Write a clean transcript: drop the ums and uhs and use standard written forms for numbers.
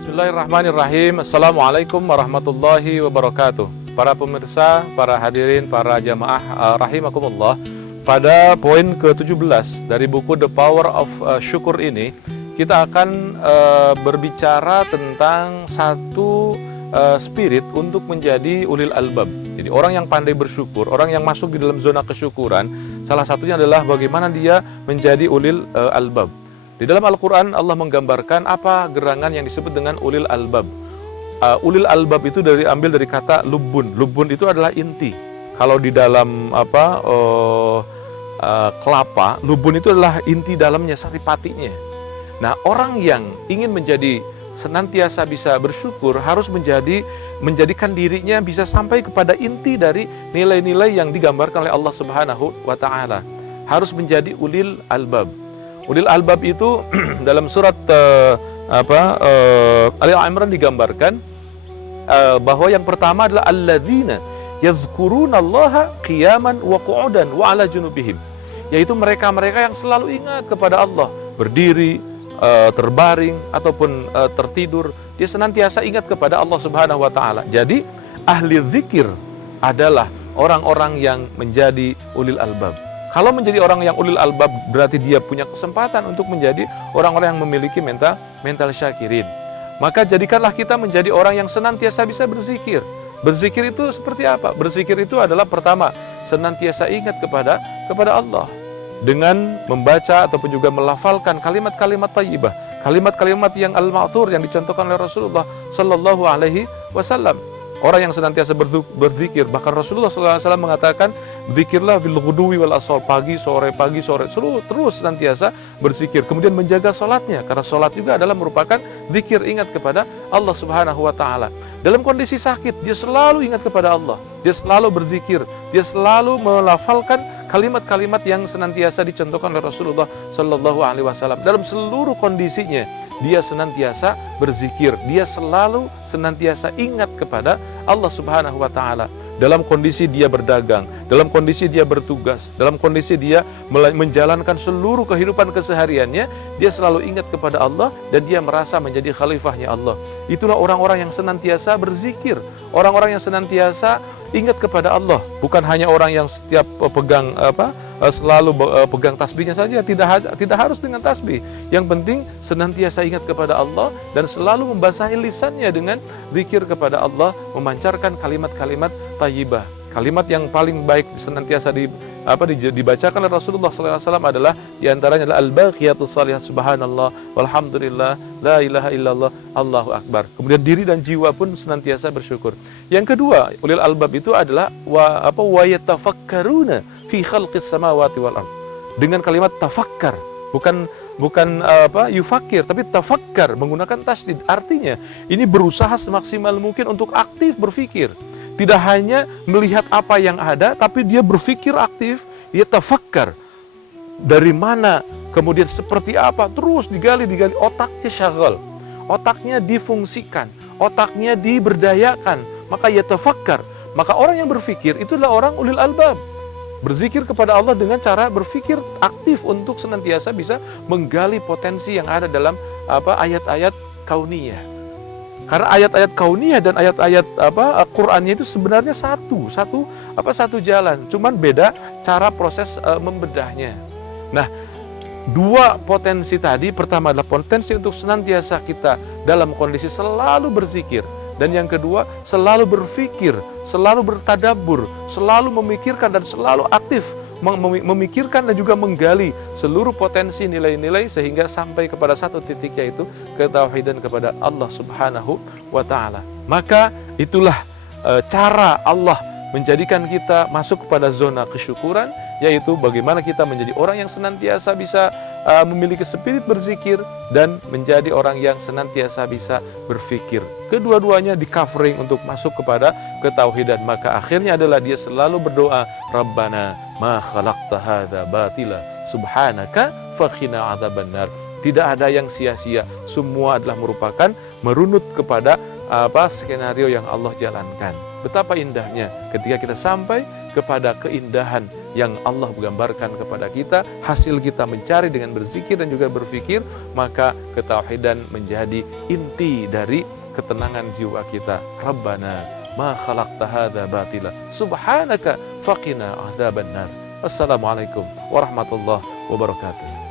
Bismillahirrahmanirrahim. Assalamualaikum warahmatullahi wabarakatuh. Para pemirsa, para hadirin, para jamaah rahimakumullah. Pada poin ke-17 dari buku The Power of Syukur ini, kita akan berbicara tentang satu spirit untuk menjadi ulil albab. Jadi orang yang pandai bersyukur, orang yang masuk di dalam zona kesyukuran, salah satunya adalah bagaimana dia menjadi ulil albab. Di dalam Al-Quran Allah menggambarkan apa gerangan yang disebut dengan ulil albab. Ulil albab itu ambil dari kata lubun. Lubun itu adalah inti. Kalau di dalam kelapa, lubun itu adalah inti dalamnya, saripatinya. Nah, orang yang ingin menjadi senantiasa bisa bersyukur harus menjadikan dirinya bisa sampai kepada inti dari nilai-nilai yang digambarkan oleh Allah Subhanahu wa taala. Harus menjadi ulil albab. Ulil albab itu dalam surat Ali Imran digambarkan bahwa yang pertama adalah alladzina yadhkurunallaha qiyaman wa qu'udan wa ala junubihim, yaitu mereka-mereka yang selalu ingat kepada Allah, berdiri, terbaring ataupun tertidur, dia senantiasa ingat kepada Allah Subhanahu wa taala. Jadi ahli zikir adalah orang-orang yang menjadi ulil albab. Kalau menjadi orang yang ulil albab berarti dia punya kesempatan untuk menjadi orang-orang yang memiliki mental syakirin. Maka jadikanlah kita menjadi orang yang senantiasa bisa berzikir. Berzikir itu seperti apa? Berzikir itu adalah pertama, senantiasa ingat kepada Allah dengan membaca ataupun juga melafalkan kalimat-kalimat thayyibah, kalimat-kalimat yang al-ma'thur yang dicontohkan oleh Rasulullah sallallahu alaihi wasallam. Orang yang senantiasa berzikir, bahkan Rasulullah SAW mengatakan, zikirlah fil ghuduwi wal asal, pagi sore, terus senantiasa berzikir. Kemudian menjaga sholatnya, karena sholat juga adalah merupakan zikir, ingat kepada Allah Subhanahu wa taala. Dalam kondisi sakit, dia selalu ingat kepada Allah, dia selalu berzikir, dia selalu melafalkan kalimat-kalimat yang senantiasa dicontohkan oleh Rasulullah Sallallahu Alaihi Wasallam. Dalam seluruh kondisinya, dia senantiasa berzikir, dia selalu senantiasa ingat kepada Allah Subhanahu wa taala. Dalam kondisi dia berdagang, dalam kondisi dia bertugas, dalam kondisi dia menjalankan seluruh kehidupan kesehariannya, dia selalu ingat kepada Allah dan dia merasa menjadi khalifahnya Allah. Itulah orang-orang yang senantiasa berzikir, orang-orang yang senantiasa ingat kepada Allah. Bukan hanya orang yang setiap selalu pegang tasbihnya saja, tidak harus dengan tasbih. Yang penting senantiasa ingat kepada Allah dan selalu membasahi lisannya dengan zikir kepada Allah, memancarkan kalimat-kalimat thayyibah. Kalimat yang paling baik senantiasa dibacakan oleh Rasulullah SAW adalah diantaranya adalah al-baqiyatus shalihat, subhanallah walhamdulillah la ilaha illallah Allahu akbar. Kemudian diri dan jiwa pun senantiasa bersyukur. Yang kedua, ulil albab itu adalah wa yatafakkaruna fi khalqis samawati wal ardh. Dengan kalimat tafakkar, bukan yufakir, tapi tafakkar menggunakan tasydid. Artinya ini berusaha semaksimal mungkin untuk aktif berpikir. Tidak hanya melihat apa yang ada, tapi dia berpikir aktif, dia tafakkar. Dari mana, kemudian seperti apa, terus digali, otaknya syaghal, otaknya difungsikan, otaknya diberdayakan, maka ia tafakkar. Maka orang yang berpikir itulah orang ulil albab. Berzikir kepada Allah dengan cara berpikir aktif untuk senantiasa bisa menggali potensi yang ada dalam ayat-ayat kauniyah. Karena ayat-ayat kauniyah dan ayat-ayat Qur'annya itu sebenarnya satu jalan, cuman beda cara proses membedahnya. Nah, dua potensi tadi, pertama adalah potensi untuk senantiasa kita dalam kondisi selalu berzikir, dan yang kedua selalu berpikir, selalu bertadabbur, selalu memikirkan dan selalu aktif memikirkan dan juga menggali seluruh potensi nilai-nilai sehingga sampai kepada satu titik, yaitu ketauhidan kepada Allah Subhanahu wa taala. Maka itulah cara Allah menjadikan kita masuk kepada zona kesyukuran, yaitu bagaimana kita menjadi orang yang senantiasa bisa memiliki spirit berzikir dan menjadi orang yang senantiasa bisa berpikir. Kedua-duanya di covering untuk masuk kepada ketauhidan. Maka akhirnya adalah dia selalu berdoa, Rabbana ma khalaqta hadza batila subhanaka faqina adzabannar. Tidak ada yang sia-sia, semua adalah merupakan merunut kepada skenario yang Allah jalankan. Betapa indahnya ketika kita sampai kepada keindahan yang Allah gambarkan kepada kita, hasil kita mencari dengan berzikir dan juga berfikir, maka ketauhidan menjadi inti dari ketenangan jiwa kita. Rabbana ma khalaqta hadza batila subhanaka faqina adzabannar. Assalamualaikum warahmatullahi wabarakatuh.